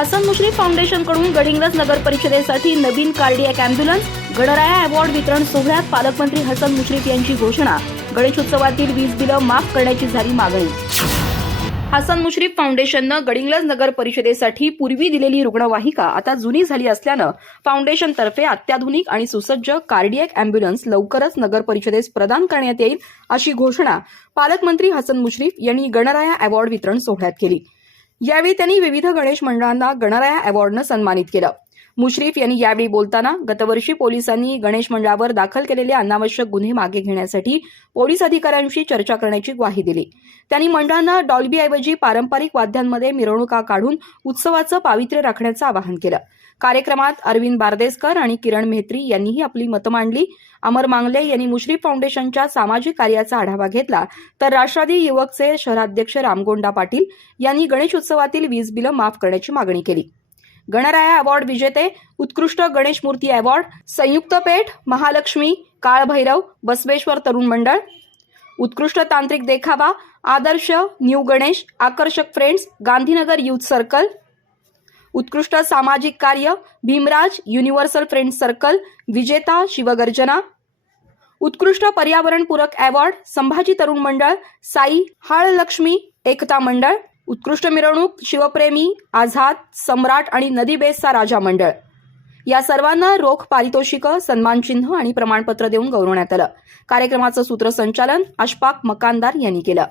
हसन मुश्रीफ फाउंडेशनकडून गडिंग्लज नगर परिषदेसाठी नवीन कार्डियक अँब्युलन्स गणराया अवॉर्ड वितरण सोहळ्यात पालकमंत्री हसन मुश्रीफ यांची घोषणा. गणेशोत्सवातील वीज बिलं माफ करण्याची झाली मागणी. हसन मुश्रीफ फाउंडेशननं गडिंग्लज नगर परिषदेसाठी पूर्वी दिलेली रुग्णवाहिका आता जुनी झाली असल्यानं फाउंडेशनतर्फे अत्याधुनिक आणि सुसज्ज कार्डियक अँब्युलन्स लवकरच नगर परिषदेस प्रदान करण्यात येईल अशी घोषणा पालकमंत्री हसन मुश्रीफ यांनी गणराया अवॉर्ड वितरण सोहळ्यात केली. यावेळी त्यांनी विविध गणेश मंडळांना गणराया अवॉर्डनं सन्मानित केलं. मुश्रीफ यांनी यावेळी बोलताना गतवर्षी पोलिसांनी गणेश मंडळावर दाखल केलेले अनावश्यक गुन्हे मागे घेण्यासाठी पोलीस अधिकाऱ्यांशी चर्चा करण्याची ग्वाही दिली. त्यांनी मंडळांना डॉल्बीऐवजी पारंपरिक वाद्यांमध्ये मिरवणुका काढून उत्सवाचं पावित्र्य राखण्याचं आवाहन केलं. कार्यक्रमात अरविंद बारदेसकर आणि किरण मेहत्री यांनीही आपली मतं मांडली. अमर मांगले यांनी मुश्रीफ फाउंडेशनच्या सामाजिक कार्याचा आढावा घेतला. तर राष्ट्रवादी युवकचे शहराध्यक्ष रामगोंडा पाटील यांनी गणेश उत्सवातील वीज बिलं माफ करण्याची मागणी केली. गणराया अवॉर्ड विजेते उत्कृष्ट गणेश मूर्ती अवॉर्ड संयुक्त पेठ महालक्ष्मी काळभैरव बसवेश्वर तरुण मंडळ. उत्कृष्ट तांत्रिक देखावा आदर्श न्यू गणेश आकर्षक फ्रेंड्स गांधीनगर युथ सर्कल उत्कृष्ट सामाजिक कार्य भीमराज युनिव्हर्सल फ्रेंड्स सर्कल विजेता शिवगर्जना. उत्कृष्ट पर्यावरणपूरक अवॉर्ड संभाजी तरुण मंडळ साई हाळलक्ष्मी एकता मंडळ. उत्कृष्ट मिरवणूक शिवप्रेमी आझाद सम्राट आणि नदी बेसचा राजा मंडळ. या सर्वांना रोख पारितोषिकं सन्मानचिन्ह आणि प्रमाणपत्र देऊन गौरवण्यात आलं. कार्यक्रमाचं सूत्रसंचालन अशफाक मकानदार यांनी केलं.